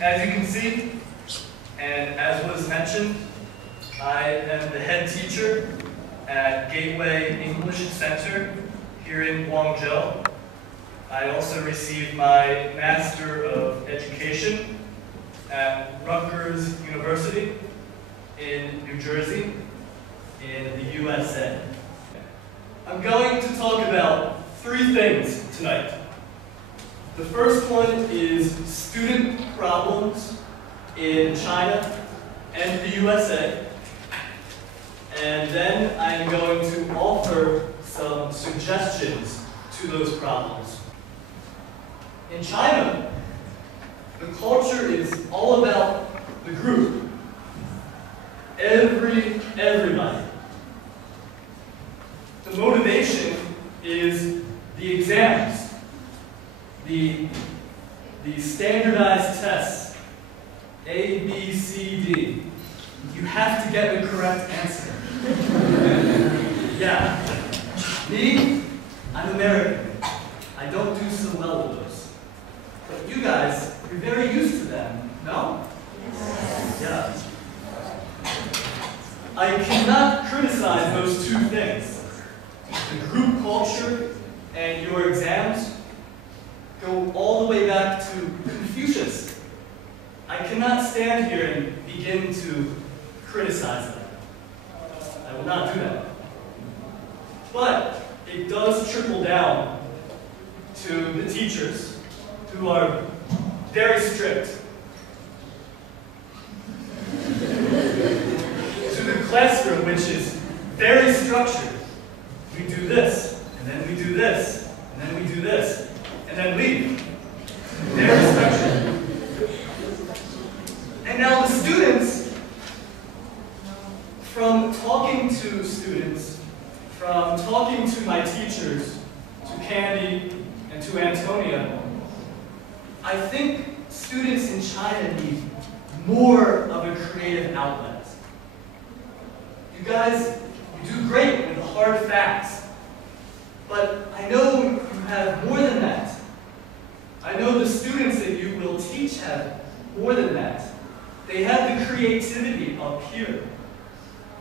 as you can see, and as was mentioned, I am the head teacher at Gateway English Center here in Guangzhou. I also received my Master of Education at Rutgers University in New Jersey in the USA. I'm going to talk about 3 things tonight. The first one is student problems in China and the USA. And then I am going to offer some suggestions to those problems. In China, the culture is all about the group. Everybody. The motivation is the exams, the standardized tests, A, B, C, D. You have to get the correct answer. Yeah. Me, I'm American. I don't do so well with those. But you guys, you're very used to them, no? Yes. Yeah. I cannot criticize those 2 things. The group culture and your exams go all the way back to Confucius. I cannot stand here and begin to criticize them. I will not do that. But it does trickle down to the teachers who are very strict. To the classroom, which is very structured. We do this, and then we do this, and then we do this, and then leave. Very structured. And now the students, from talking to students, from talking to my teachers, to Candy and to Antonia, I think students in China need more of a creative outlet. You guys, you do great with the hard facts, but I know you have more than that. I know the students that you will teach have more than that. They have the creativity up here.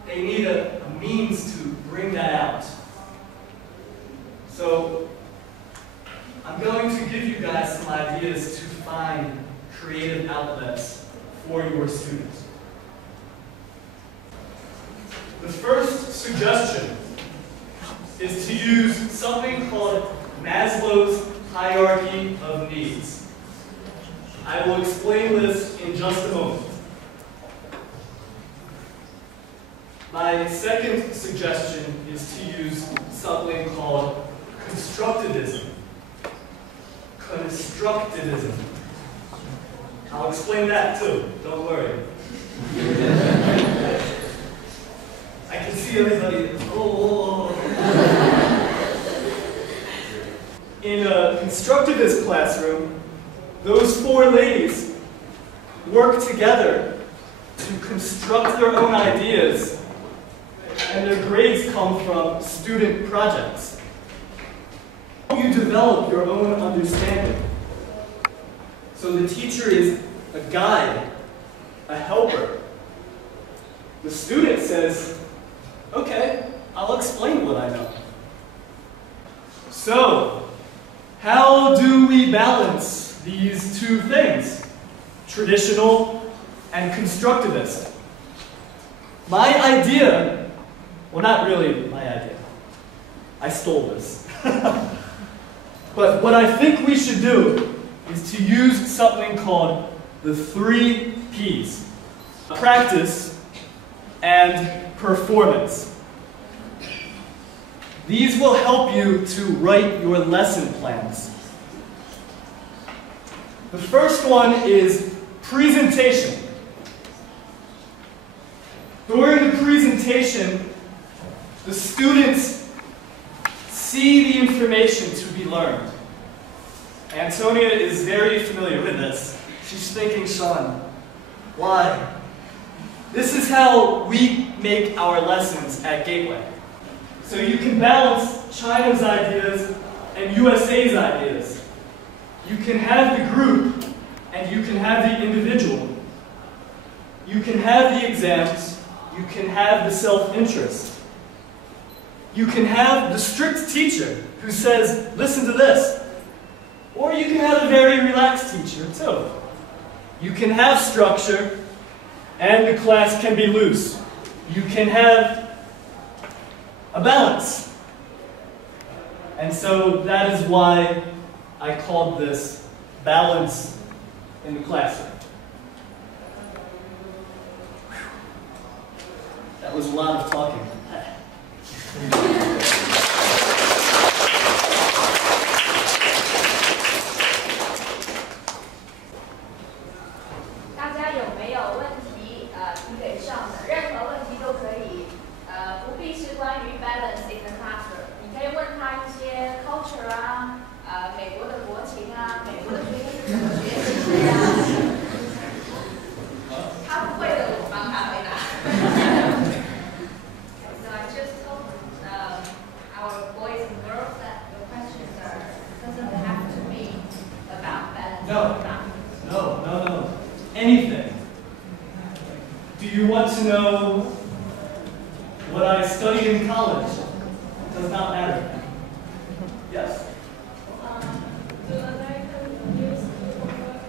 They need a means to bring that out. So, I'm going to give you guys some ideas to find creative outlets for your students. The first suggestion is to use something called Maslow's hierarchy of needs. I will explain this in just a moment. My second suggestion is to use something called constructivism. Constructivism. I'll explain that too, don't worry. I can see everybody, oh. In a constructivist classroom, those 4 ladies work together to construct their own ideas, and their grades come from student projects. You develop your own understanding. So the teacher is a guide, a helper. The student says, okay, I'll explain what I know. So, how do we balance these 2 things? Traditional and constructivist. My idea, well, not really my idea. I stole this. But what I think we should do is to use something called the 3 Ps. Practice and performance. These will help you to write your lesson plans. The first one is presentation. During the presentation, the students see the information to be learned. Antonia is very familiar with this. She's thinking, Sean, why? This is how we make our lessons at Gateway. So you can balance China's ideas and USA's ideas. You can have the group, and you can have the individual. You can have the exams, you can have the self-interest. You can have the strict teacher who says, listen to this. Or you can have a very relaxed teacher too. You can have structure, and the class can be loose. You can have a balance. And so that is why I called this balance in the classroom. That was a lot of talking. 大家有没有问题提给上的？任何问题都可以，不必是关于 balance in the classroom。你可以问他一些 culture 啊，美国的国情啊，美国的学生是怎么学习的呀？他不会的，我帮他回答。So I just told our boys and girls that the questions doesn't have to be about balance. No. Anything. Do you want to know what I studied in college? It does not matter. Yes. Do American use homework?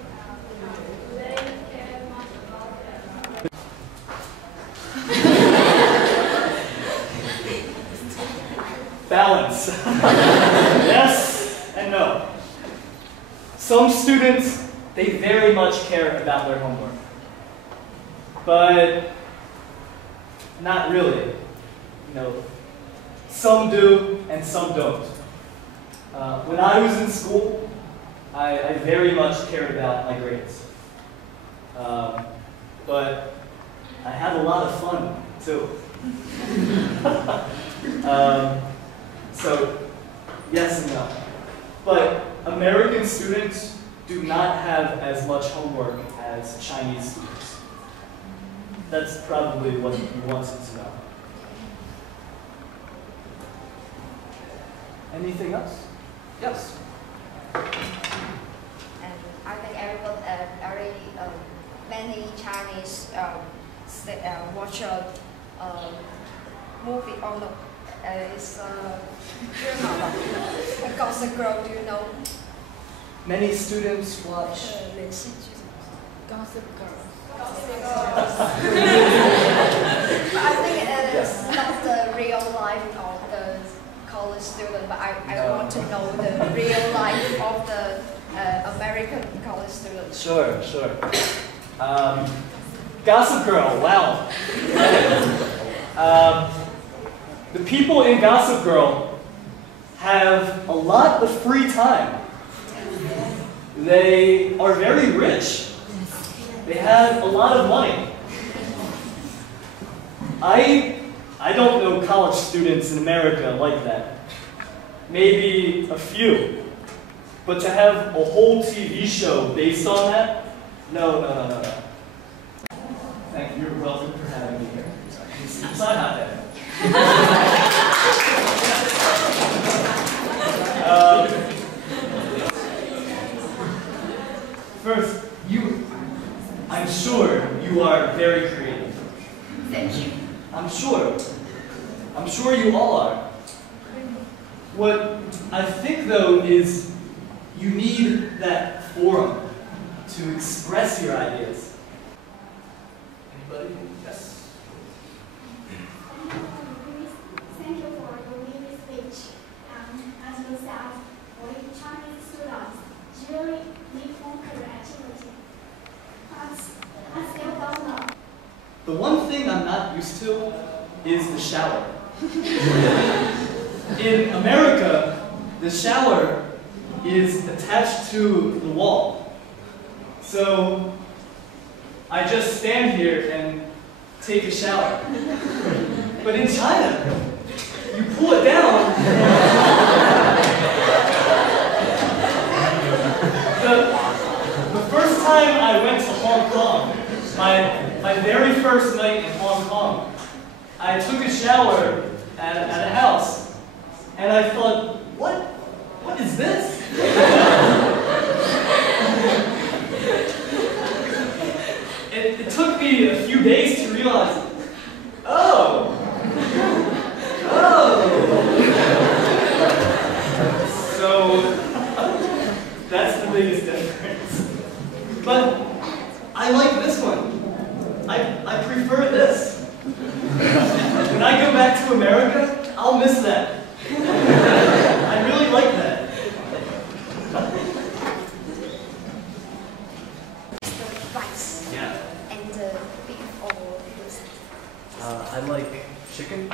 Do they care much about that? Balance. Yes and no. Some students, they very much care about their homework. But not really. You know, some do and some don't. When I was in school, I very much cared about my grades. But I had a lot of fun too. So, yes and no. But American students do not have as much homework as Chinese students. That's probably what you wanted to know. Anything else? Yes. And I think everyone, many Chinese watch a movie. Oh no, it's a Gossip Girl. Do you know? Many students watch. Gossip Girl. I think it's not the real life of the college student, but I want to know the real life of the American college student. Sure. Gossip Girl, wow. The people in Gossip Girl have a lot of free time. They are very rich. They have a lot of money. I don't know college students in America like that. Maybe a few. But to have a whole TV show based on that? No. Thank you. You're welcome for having me here. It's not hot there. First, I'm sure you are very creative. Thank you. I'm sure you all are. What I think though is you need that forum to express your ideas. Anybody? Yes. Thank you for your new speech. As you said, we Chinese students usually need more creativity. But I still don't know. The one thing I'm not used to is the shower. In America, the shower is attached to the wall. So I just stand here and take a shower. But in China, you pull it down. The first time I went to Hong Kong, my very first night in Hong Kong, I took a shower at a house, and I thought, what is this? it took me a few days to realize, oh, so that's the biggest difference. But I like this one. I prefer this. When I go back to America, I'll miss that. I really like that. The rice Yeah. and the beef or this. I like chicken.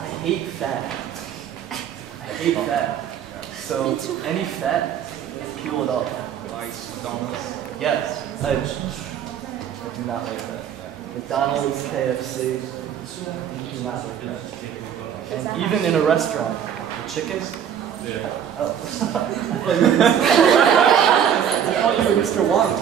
I hate fat. I hate fat. So any fat, peel it off. Like McDonald's. Yes. I do not like that. McDonald's, KFC, I do not like that. And even in a restaurant, the chicken. Yeah. Oh. I thought you were Mr. Wong.